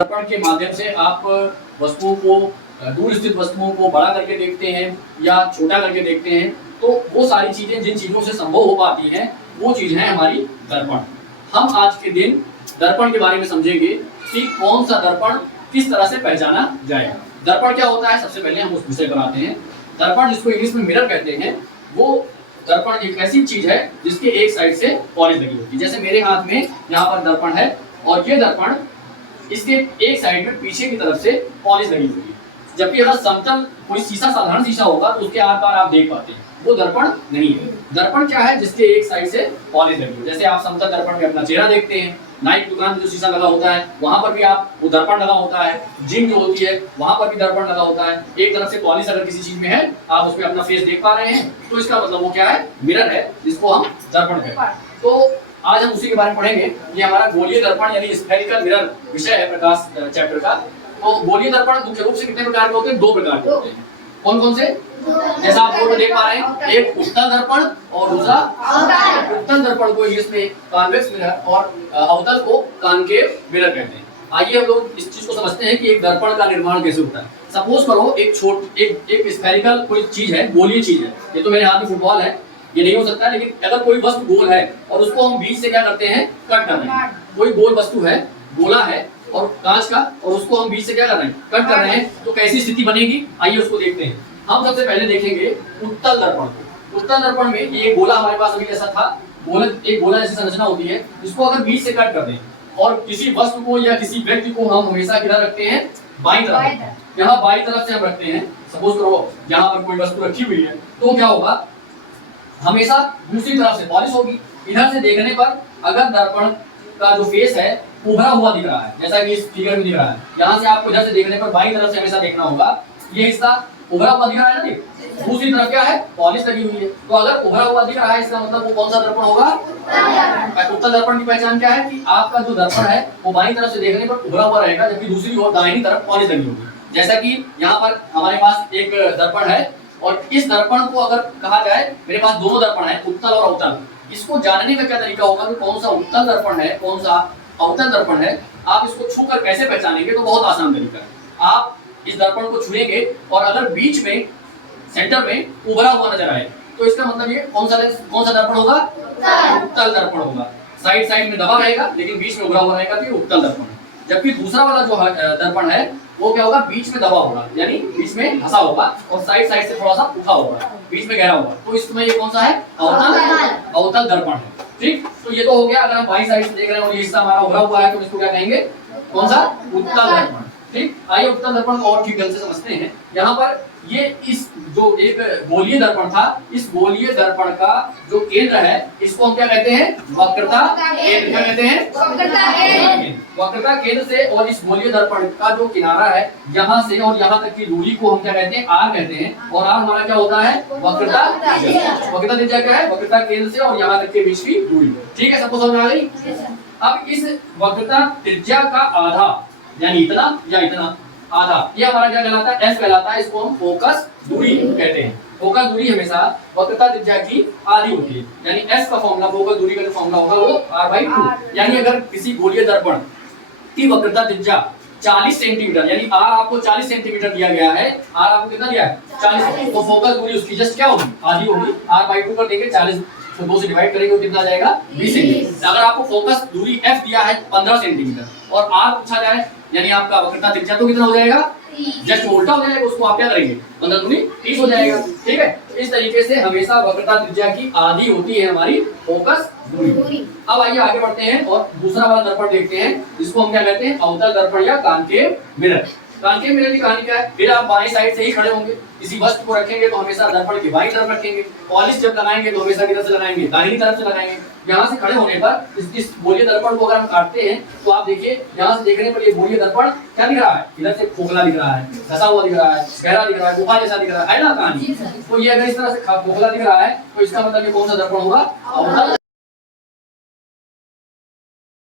दर्पण के माध्यम से आप वस्तुओं को दूर स्थित वस्तुओं को बड़ा करके देखते हैं या छोटा करके देखते हैं। तो वो सारी चीजें जिन चीजों से संभव हो पाती हैं वो चीज है हमारी दर्पण। हम आज के दिन दर्पण के बारे में समझेंगे कि कौन सा दर्पण किस तरह से पहचाना जाएगा। दर्पण क्या होता है, सबसे पहले हम उस विषय पर आते हैं। दर्पण जिसको इंग्लिश में मिरर कहते हैं, वो दर्पण एक ऐसी चीज है जिसके एक साइड से पॉलिश लगी होती है। जैसे मेरे हाथ में यहाँ पर दर्पण है और ये दर्पण इसके एक साइड में पीछे की तरफ से पॉलिश लगी हुई है। जबकि अगर समतल कोई शीशा, साधारण शीशा होगा तो उसके आर पार आप देख पाते हैं, वो दर्पण नहीं है। दर्पण क्या है, जिसके एक साइड से पॉलिश लगी है। जैसे आप समतल दर्पण में अपना चेहरा देखते हैं, नाई की दुकान में जो शीशा लगा होता है वहां पर भी आप वो दर्पण लगा होता है, जिम जो होती है वहां पर भी दर्पण लगा होता है। एक तरफ से पॉलिश अगर किसी चीज में है, आप उसमें अपना फेस देख पा रहे हैं, तो इसका मतलब वो क्या है, मिरर है, जिसको हम दर्पण कहते हैं। तो आज हम उसी के बारे में पढ़ेंगे। ये हमारा गोलीय दर्पण यानी स्फेरिकल मिरर विषय है प्रकाश चैप्टर का। तो गोलीय दर्पण मुख्य रूप से कितने प्रकार के होते हैं? दो प्रकार के होते हैं। कौन कौन से? जैसा आप बोर्ड में देख पा रहे हैं, एक उत्तल दर्पण और दूसरा अवतल। उत्तल दर्पण को इंग्लिश में कॉन्वेक्स मिरर और अवतल को कॉनकेव मिरर कहते हैं। आइए हम लोग इस चीज को समझते हैं कि एक दर्पण का निर्माण कैसे होता है। सपोज करो एक स्फेरिकल कोई चीज है, गोलीय चीज है। ये तो मेरे हाथ में फुटबॉल है, ये नहीं हो सकता, लेकिन अगर कोई वस्तु गोल है और उसको हम बीच से क्या करते हैं, कट कर रहे हैं। कोई गोल वस्तु है, गोला है और कांच का, और उसको हम बीच से क्या कर रहे हैं, कट कर रहे हैं, तो कैसी स्थिति बनेगी, आइए उसको देखते हैं। हम सबसे पहले देखेंगे उत्तल दर्पण को। उत्तल दर्पण में ये गोला हमारे पास अभी जैसा था, एक गोला जैसी संरचना होती है, इसको अगर बीच से कट कर दें और किसी वस्तु को या किसी व्यक्ति को हम हमेशा किधर रखते हैं, बाईं तरफ। यहाँ बाईं तरफ से हम रखते हैं। सपोज करो यहाँ पर कोई वस्तु रखी हुई है, तो क्या होगा, हमेशा दूसरी तरफ से पॉलिश होगी। इधर से देखने पर अगर दर्पण का जो फेस है उभरा हुआ दिख रहा है, जैसा कि इस फिगर में दिख रहा है, यहाँ से आपको इधर से देखने पर बाईं तरफ से हमेशा देखना होगा, ये हिस्सा उभरा हुआ दिख रहा है ना, दूसरी तरफ क्या है, पॉलिश लगी हुई है। तो अगर उभरा हुआ दिख रहा है, इसका मतलब वो कौन सा दर्पण होगा, उत्तल दर्पण की पहचान क्या है कि आपका जो दर्पण है वो बाईं तरफ से देखने पर उभरा हुआ रहेगा, जबकि दूसरी ओर दाहिनी तरफ पॉलिश लगी होगी। जैसा कि यहाँ पर हमारे पास एक दर्पण है और इस दर्पण को अगर कहा जाए, मेरे पास दोनों दर्पण है, उत्तल और अवतल। इसको जानने का क्या तरीका होगा कि कौन सा उत्तल दर्पण है, कौन सा अवतल दर्पण है, आप इसको छूकर कैसे पहचानेंगे? तो बहुत आसान तरीका है। आप इस दर्पण को छुएंगे और अगर बीच में सेंटर में उभरा हुआ नजर आए, तो इसका मतलब ये कौन सा दर्पण होगा, उत्तल दर्पण होगा। साइड में दबा रहेगा लेकिन बीच में उभरा हुआ रहेगा, तो ये उत्तल दर्पण है। जबकि दूसरा वाला जो दर्पण है वो क्या होगा, बीच में दबा होगा, यानी बीच में धंसा होगा और साइड से थोड़ा सा उठा होगा, बीच में गहरा होगा। तो इसमें ये कौन सा है, अवतल दर्पण है। ठीक, तो ये तो हो गया। अगर हम बाईं साइड से देख रहे हैं और ये हिस्सा हमारा उभरा हुआ है, तो इसको क्या कहेंगे, कौन सा, उत्तल दर्पण। ठीक, आइए उत्तल दर्पण को और ठीक ढंग से समझते हैं। यहाँ पर ये इस जो एक गोलीय दर्पण था, इस गोलीय दर्पण का जो केंद्र है, इसको हम क्या कहते हैं, वक्रता केंद्र। क्या कहते हैं, वक्रता केंद्र से और इस गोलीय दर्पण का जो किनारा है, यहाँ से और यहाँ तक की दूरी को हम क्या कहते हैं, आर कहते हैं। और आर हमारा क्या होता है, वक्रता त्रिज्या। वक्रता त्रिज्या क्या है, वक्रता केंद्र से और यहाँ तक के बीच की दूरी। ठीक है, सबको समझ में आ गई। अब इस वक्रता त्रिज्या का आधा यानी इतना या इतना आधा, ये हमारा क्या कहलाता है, एस कहलाता है। इसको हम फोकस दूरी कहते हैं। फोकस दूरी हमेशा वक्रता त्रिज्या की आधी होती है, यानी एस का फॉर्मूला, फोकस दूरी का जो फॉर्मूला होगा वो r/2। यानी अगर किसी गोलीय दर्पण की वक्रता त्रिज्या 40 सेंटीमीटर, यानी r आपको 40 सेंटीमीटर दिया गया है, r आपको कितना दिया है, 40, तो फोकस दूरी उसकी जस्ट क्या होगी, आधी होगी। r/2 कर देंगे, 40 तो 2 से डिवाइड करेंगे तो कितना जाएगा, 20 सेंटीमीटर। अगर आपको फोकस दूरी f दिया है 15 सेंटीमीटर और r पूछा जाए, यानी आपका वक्रता त्रिज्या, तो कितना हो जाएगा, जस्ट उल्टा हो जाएगा, उसको आप क्या करेंगे, 15 दूनी 30 हो जाएगा। ठीक है, इस तरीके से हमेशा वक्रता त्रिज्या की आधी होती है हमारी फोकस दूरी। अब आइए आगे बढ़ते हैं और दूसरा वाला दर्पण देखते हैं, जिसको हम क्या कहते हैं, अवतल दर्पण या कॉनकेव मिरर। कॉनकेव मिरर की कहानी क्या है, फिर आप बाईं साइड से ही खड़े होंगे, किसी वस्तु को रखेंगे तो हमेशा दर्पण की बाईं तरफ रखेंगे, पॉलिश जब लगाएंगे तो हमेशा किधर से लगाएंगे, दाहिनी तरफ से लगाएंगे। यहाँ से खड़े होने पर इस गोलीय दर्पण को अगर हम काटते हैं, तो आप देखिए यहाँ से देखने पर ये गोलीय दर्पण क्या दिख रहा है, इधर से खोखला दिख रहा है, धसा हुआ दिख रहा है, गहरा दिख रहा है, गुफा जैसा दिख रहा है ना कहानी। तो ये अगर इस तरह से खोखला दिख रहा है, तो इसका मतलब ये कौन सा दर्पण होगा, अवतल